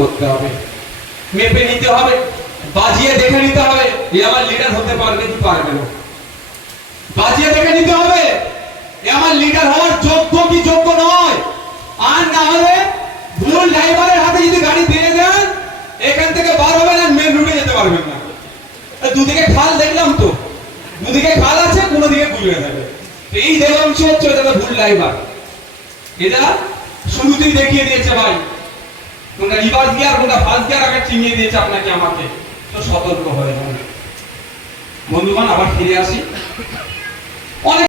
করতে হবে, মেপে নিতে হবে, বাজিয়ে দেখে নিতে হবে যে আমার লিডার হতে পারবে কি পারবে না। বাজিয়ে দেখে নিতে হবে যে আমার লিডার হওয়ার যোগ্য কি যোগ্য নয়। আর না হলে ভুল ড্রাইভারের হাতে যদি গাড়ি দিয়ে দেন, এখান থেকে বার হবেন আর মেন রুটে যেতে পারবেন না। দুদিকে খাল দেখলাম তো, দুদিকে খাল আছে, কোনো দিকে গুলিয়ে যাবে। এই দেবাংশ হচ্ছে ওটা ভুল ড্রাইভার। এটা শুরুতেই দেখিয়ে দিয়েছে ভাই, কোনটা রিভার্স গিয়ার কোনটা ফার্স্ট গিয়ার আগে চিনিয়ে দিয়েছে আপনাকে আমাকে। তো সতর্ক হয়ে যাবেন বন্ধুগণ। আবার ফিরে আসি, অনেক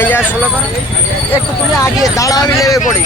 এই যা 16 করো, একটু তুমি আগে দাঁড়া, আমি নেমে পড়ি।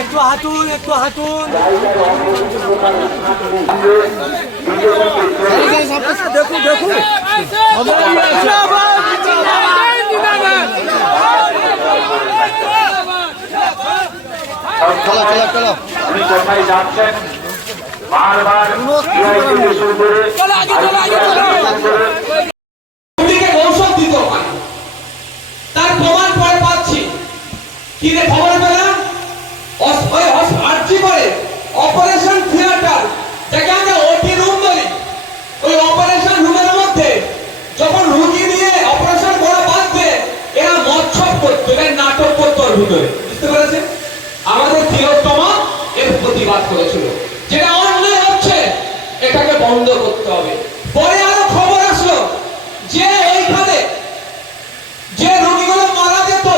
একটু হাতুন, একটু হাতুন। দেখুন দেখুন, আপনি কোথায় যাচ্ছেন? বারবার শুরু করে ঔষধ দিতে হয়, তার প্রমাণ পরে পাচ্ছি। কি রে খবর পেলাম আর্জি করে অপারেশন থিয়েটার, যাকে আমরা ওটি রুম বলি, ওই অপারেশন রুমের মধ্যে যখন রুগী নিয়ে অপারেশন করা বাঁধবে, এরা মৎসব করতো, এরা নাটক করতো ওর ভিতরে, বুঝতে পেরেছেন? আমাদের তিলোত্তমা এর প্রতিবাদ করেছিল, যেটা অন্যায় হচ্ছে এটাকে বন্ধ করতে হবে। পরে আরো খবর আসলো যে এইখানে যে রোগীগুলো মারা যেত,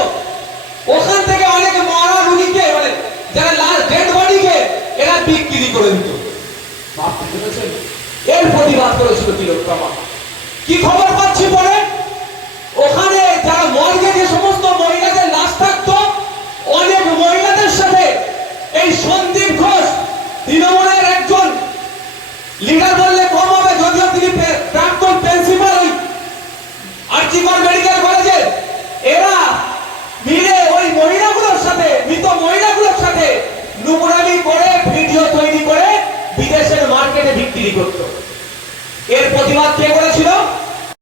ওখান থেকে অনেক মারা রোগীকে, মানে যারা লাস্ট ডেড বডিকে এরা বিক্রি করে দিত। এর প্রতিবাদ করেছিল তিলোত্তমা। কি খবর পাচ্ছি পরে, ওখানে যারা মর্গে যে সমস্ত মহিলাদের লাশ থাকতো, অনেক মহিলাদের সাথে এই সন্দীপ ঘোষ, তৃণমূলের একজন লিডার বললে কম হবে, যদিও তিনি প্রাক্তন প্রিন্সিপাল আরজিকর মেডিকেল কলেজের, এরা মিলে ওই মহিলাগুলোর সাথে, মৃত মহিলাগুলোর সাথে নোংরামি করে ভিডিও তৈরি করে বিদেশের মার্কেটে বিক্রি করত। এর প্রতিবাদ কে করেছিল?